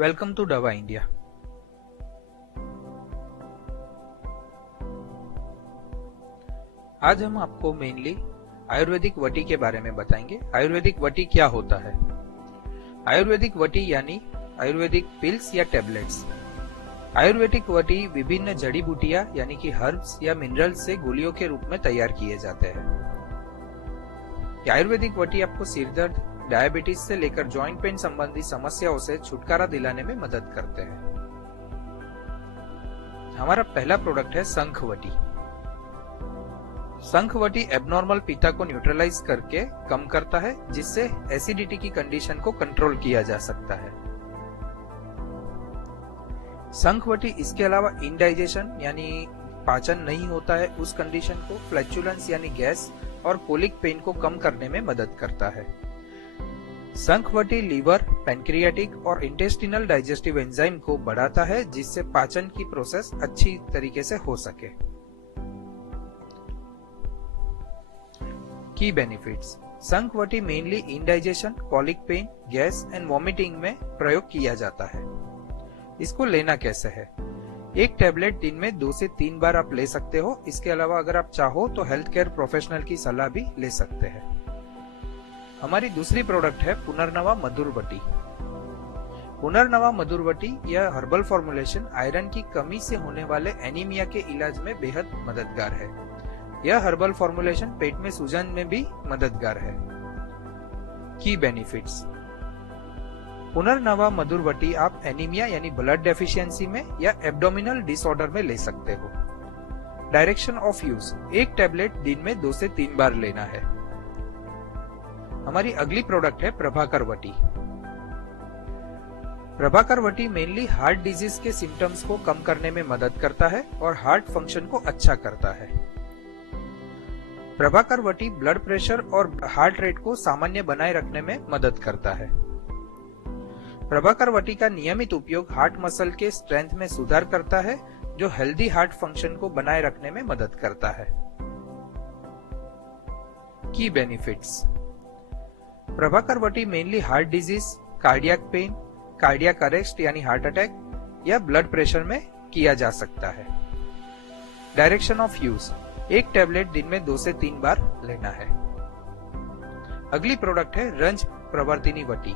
Welcome to दवा India. आज हम आपको मेनली आयुर्वेदिक वटी के बारे में बताएंगे। आयुर्वेदिक वटी क्या होता है? आयुर्वेदिक वटी यानी आयुर्वेदिक पिल्स या टेबलेट्स। आयुर्वेदिक वटी विभिन्न जड़ी बूटियां यानी कि हर्ब्स या मिनरल्स से गोलियों के रूप में तैयार किए जाते हैं। आयुर्वेदिक वटी आपको सिर दर्द, डायबिटीज से लेकर जॉइंट पेन संबंधी समस्याओं से छुटकारा दिलाने में मदद करते हैं। हमारा पहला प्रोडक्ट है शंखवटी। शंखवटी एबनॉर्मल पित्त को न्यूट्रलाइज करके कम करता है, जिससे एसिडिटी की कंडीशन को कंट्रोल किया जा सकता है। शंखवटी इसके अलावा इंडाइजेशन यानी पाचन नहीं होता है उस कंडीशन को, फ्लैचुलेंस यानी गैस और कोलिक पेन को कम करने में मदद करता है। शंखवटी लीवर, पैंक्रियाटिक और इंटेस्टिनल डाइजेस्टिव एंजाइम को बढ़ाता है, जिससे पाचन की प्रोसेस अच्छी तरीके से हो सके। की benefits. Shankhvati mainly indigestion, colic pain, gas and vomiting में प्रयोग किया जाता है। इसको लेना कैसे है? एक टेबलेट दिन में 2 से 3 बार आप ले सकते हो। इसके अलावा अगर आप चाहो तो हेल्थ केयर प्रोफेशनल की सलाह भी ले सकते हैं। हमारी दूसरी प्रोडक्ट है पुनर्नवा मधुरवटी। पुनर्नवा मधुरवटी यह हर्बल फॉर्मुलेशन आयरन की कमी से होने वाले एनीमिया के इलाज में बेहद मददगार है। यह हर्बल फॉर्मुलेशन पेट में सूजन में भी मददगार है। की बेनिफिट्स। पुनर्नवा मधुरवटी आप एनीमिया यानी ब्लड डेफिशिएंसी में या एब्डोमिनल डिसऑर्डर में ले सकते हो। Direction of use. एक टेबलेट दिन में 2 से 3 बार लेना है। हमारी अगली प्रोडक्ट है प्रभाकर वटी। Prabhakar Vati mainly heart disease के सिम्टम्स को कम करने में मदद करता है और हार्ट फंक्शन को अच्छा करता है। प्रभाकर वटी ब्लड प्रेशर और हार्ट रेट को सामान्य बनाए रखने में मदद करता है। प्रभाकर वटी का नियमित उपयोग हार्ट मसल के स्ट्रेंथ में सुधार करता है, जो हेल्दी हार्ट फंक्शन को बनाए रखने में मदद करता है। की benefits. Prabhakar Vati mainly heart disease, cardiac pain, cardiac arrest यानी हार्ट अटैक या ब्लड प्रेशर में किया जा सकता है। Direction of use. एक टेबलेट दिन में 2 से 3 बार लेना है। अगली प्रोडक्ट है रंज प्रवर्तिनी वटी।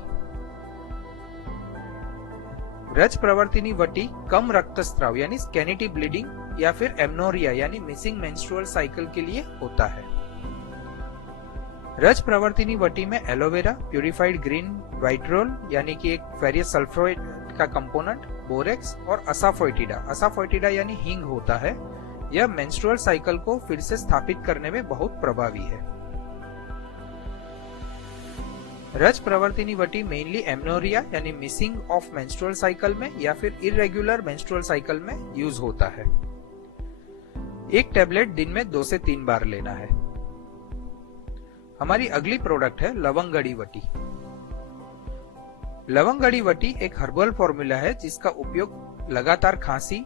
रज प्रवर्तिनी वटी कम रक्तस्राव यानी स्कैनिटी ब्लीडिंग या फिर एमनोरिया यानी मिसिंग मेंस्ट्रुअल साइकिल के लिए होता है। रज प्रवर्तिनी वटी में एलोवेरा, प्यूरिफाइड ग्रीन वाइट्रोल यानी कि एक फेरियस सल्फोएट का कंपोनेंट, बोरेक्स और असाफोइटिडा यानी हींग होता है। यह मेंस्ट्रुअल साइकिल को फिर से स्थापित करने में बहुत प्रभावी है। रज प्रवर्तिनी वटी मेनली एमनोरिया यानी मिसिंग ऑफ मेंस्ट्रुअल साइकिल में या फिर इरेगुलर मेंस्ट्रुअल साइकिल में यूज होता है। एक टेबलेट दिन में 2 से 3 बार लेना है। हमारी अगली प्रोडक्ट है लवंगड़ी वटी। लवंगड़ी वटी एक हर्बल फॉर्मूला है जिसका उपयोग लगातार खांसी,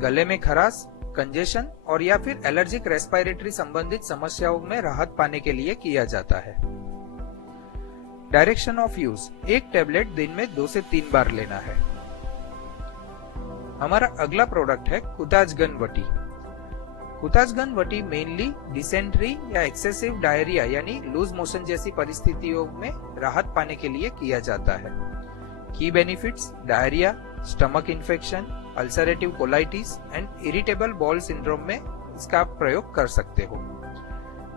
गले में खराश, कंजेशन और या फिर एलर्जिक रेस्पिरेटरी संबंधित समस्याओं में राहत पाने के लिए किया जाता है। Direction of use. एक टेबलेट दिन में 2 से 3 बार लेना है। हमारा अगला प्रोडक्ट है कुताजगन वटी। कुताजगन वटी मेनली डिसेंट्री या एक्सेसिव डायरिया यानी लूज मोशन जैसी परिस्थितियों में राहत पाने के लिए किया जाता है। की benefits. Diarrhoea, stomach infection, ulcerative colitis and irritable ball syndrome में इसका प्रयोग कर सकते हो।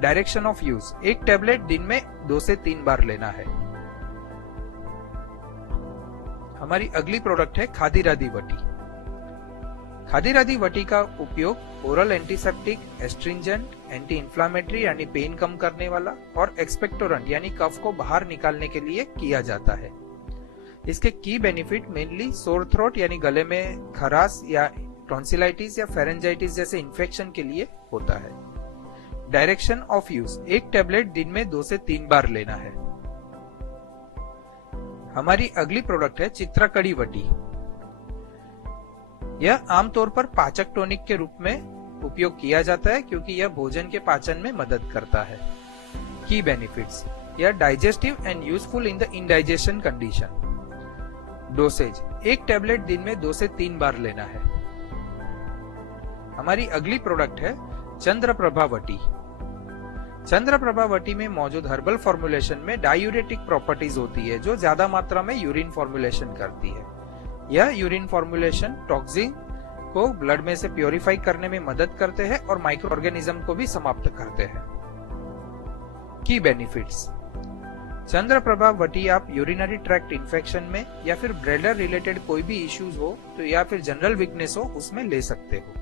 Direction of use. एक टेबलेट दिन में 2 से 3 बार लेना है। हमारी अगली प्रोडक्ट है खादीरादी वटी। खादीरादी वटी का उपयोग oral antiseptic, astringent, anti inflammatory यानी पेन कम करने वाला और एक्सपेक्टोरेंट यानी कफ को बाहर निकालने के लिए किया जाता है। इसके की बेनिफिट मेनली सोर थ्रोट यानी गले में खराश या टॉन्सिलाइटिस या फेरेंजाइटिस जैसे इन्फेक्शन के लिए होता है। Direction of use. एक टेबलेट दिन में 2 से 3 बार लेना है। हमारी अगली प्रोडक्ट है चित्रकड़ी वटी। यह आमतौर पर पाचक टॉनिक के रूप में उपयोग किया जाता है क्योंकि यह भोजन के पाचन में मदद करता है। की बेनिफिट्स। यह digestive and useful in the indigestion condition. Dosage, एक टैबलेट दिन में 2 से 3 बार लेना है। हमारी अगली प्रोडक्ट है चंद्रप्रभा वटी। चंद्रप्रभा वटी में मौजूद हर्बल फॉर्मुलेशन में डायूरेटिक प्रॉपर्टीज होती है जो ज्यादा मात्रा में यूरिन फॉर्मुलेशन करती है। यह यूरिन फॉर्मुलेशन टॉक्सिन को ब्लड में से प्योरीफाई करने में मदद करते हैं और माइक्रो ऑर्गेनिज्म को भी समाप्त करते हैं। की बेनिफिट्स, चंद्रप्रभा वटी आप यूरिनरी ट्रैक्ट इन्फेक्शन में या फिर ब्लैडर रिलेटेड कोई भी इश्यूज हो तो या फिर जनरल वीकनेस हो उसमें ले सकते हो।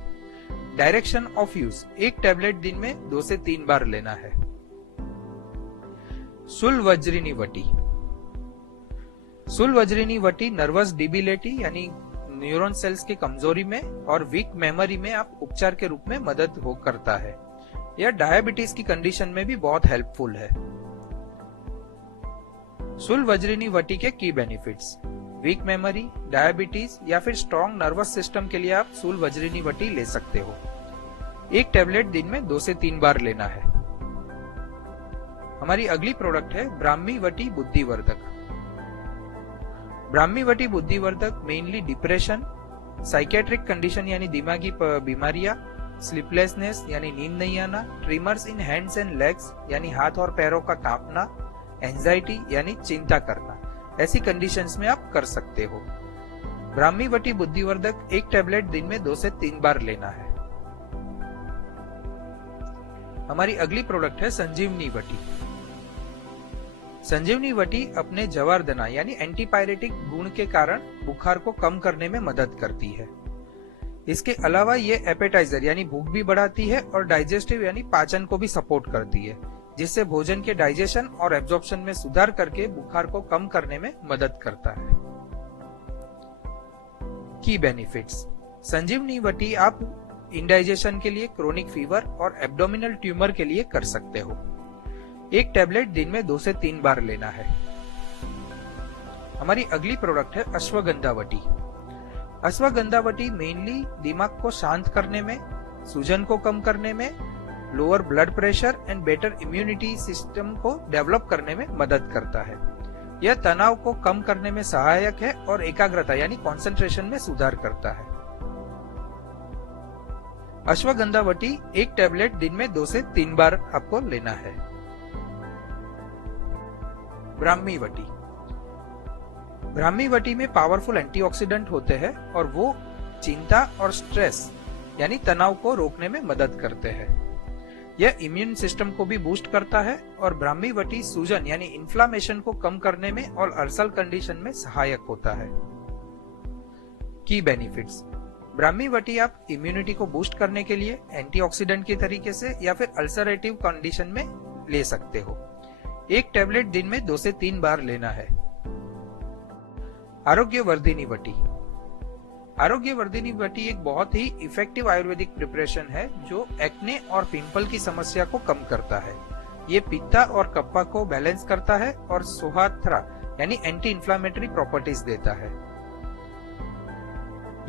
डायरेक्शन ऑफ यूज, एक टैबलेट दिन में 2 से 3 बार लेना है। सुलवज्रिनी वटी, सुलवज्रिनी वटी नर्वस डिबिलिटी यानी न्यूरॉन सेल्स की कमजोरी में और वीक मेमोरी में आप उपचार के रूप में मदद हो करता है। यह डायबिटीज की कंडीशन में भी बहुत हेल्पफुल है। सुलवज्रिनी वटी के key benefits, week memory, diabetes या फिर स्ट्रॉन्ग नर्वस सिस्टम के लिए आप सुलवज्रिनी वटी ले सकते हो। एक टैबलेट दिन में 2 से 3 बार लेना है। हमारी अगली प्रोडक्ट है ब्राह्मी वटी बुद्धिवर्धक। ब्राह्मी वटी बुद्धिवर्धक मेनली डिप्रेशन, साइकेट्रिक कंडीशन यानी दिमागी बीमारियां, स्लीपलेसनेस यानी नींद नहीं आना, trimmers in hands and legs यानी हाथ और पैरों का कांपना, एंजाइटी यानी चिंता करना, ऐसी कंडीशंस में आप कर सकते हो। ब्राह्मी वटी बुद्धिवर्धक एक टैबलेट दिन में 2 से 3 बार लेना है। हमारी अगली प्रोडक्ट है संजीवनी वटी। संजीवनी वटी अपने जवारदना यानी एंटीपायरेटिक गुण के कारण बुखार को कम करने में मदद करती है। इसके अलावा ये एपेटाइजर यानी भूख भी बढ़ाती है और डाइजेस्टिव यानी पाचन को भी सपोर्ट करती है, जिससे भोजन के डाइजेशन और एब्जॉर्प्शन में सुधार करके बुखार को कम करने में मदद करता है। की बेनिफिट्स, संजीवनी वटी आप इंडाइजेशन के लिए, क्रोनिक फीवर और एब्डोमिनल ट्यूमर के लिए कर सकते हो। एक टैबलेट दिन में 2 से 3 बार लेना है। हमारी अगली प्रोडक्ट है अश्वगंधा वटी। अश्वगंधा वटी मेनली दिमाग को शांत करने में, सूजन को कम करने में, lower blood pressure and better immunity system को डेवलप करने में मदद करता है। यह तनाव को कम करने में सहायक है और एकाग्रता यानी कंसंट्रेशन में सुधार करता है। अश्वगंधा वटी एक टैबलेट दिन में 2 से 3 बार आपको लेना है। ब्राह्मी वटी, ब्राह्मी वटी में पावरफुल एंटीऑक्सीडेंट होते हैं और वो चिंता और स्ट्रेस यानी तनाव को रोकने में मदद करते हैं। यह इम्यून सिस्टम को भी बूस्ट करता है और ब्राह्मी वटी सूजन यानी इन्फ्लामेशन को कम करने में और अल्सर कंडीशन में सहायक होता है। की बेनिफिट्स, ब्राह्मी वटी आप इम्यूनिटी को बूस्ट करने के लिए एंटीऑक्सीडेंट के तरीके से या फिर अल्सरेटिव कंडीशन में ले सकते हो। एक टैबलेट दिन में 2 से 3 बार लेना है। आरोग्यवर्धिनी वटी, आरोग्यवर्धिनी वटी एक बहुत ही इफेक्टिव आयुर्वेदिक प्रिपरेशन है जो एक्ने और पिंपल की समस्या को कम करता है। ये पित्ता और कप्पा को बैलेंस करता है और सोहाथ्रा यानी एंटी इंफ्लेमेटरी प्रॉपर्टीज देता है।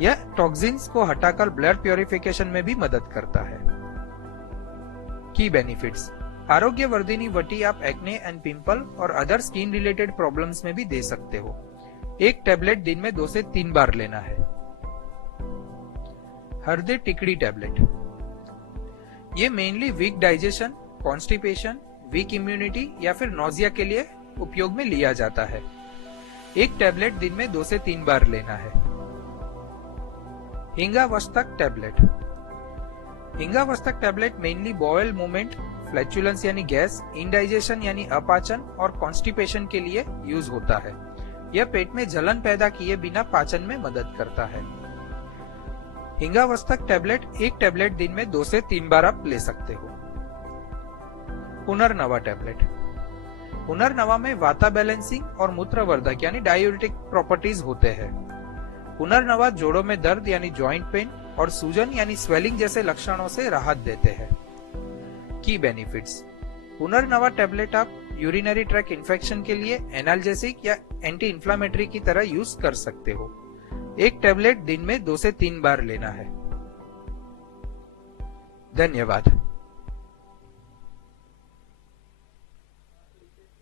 यह टॉक्सिन्स को हटाकर ब्लड प्योरिफिकेशन में भी मदद करता है। की बेनिफिट्स, आरोग्यवर्धिनी वटी आप एक्ने एंड पिंपल और अदर स्किन रिलेटेड प्रॉब्लम्स में भी दे सकते हो। एक टैबलेट दिन में 2 से 3 बार लेना है। हरदे टिकड़ी टैबलेट, ये mainly weak digestion, constipation, weak immunity या फिर नोजिया के लिए उपयोग में लिया जाता है। एक टैबलेट दिन में 2 से 3 बार लेना है। Hingvastak tablet, Hingvastak tablet mainly bowel movement, flatulence यानी गैस, इंडाइजेशन यानी अपाचन और कॉन्स्टिपेशन के लिए यूज होता है। यह पेट में जलन पैदा किए बिना पाचन में मदद करता है। हिंगावस्तक टैबलेट एक टैबलेट दिन में 2 से 3 बार आप ले सकते हो। पुनर्नवा टैबलेट, पुनर्नवा में वाता बैलेंसिंग और मूत्रवर्धक यानी डायूरेटिक प्रॉपर्टीज होते हैं। पुनर्नवा जोड़ों में दर्द यानी जॉइंट पेन और सूजन यानी स्वेलिंग जैसे लक्षणों से राहत देते हैं। की बेनिफिट्स, पुनर्नवा टैबलेट आप यूरिनरी ट्रैक इन्फेक्शन के लिए एनाल्जेसिक या एंटी इंफ्लेमेटरी की तरह यूज कर सकते हो। एक टैबलेट दिन में 2 से 3 बार लेना है। धन्यवाद।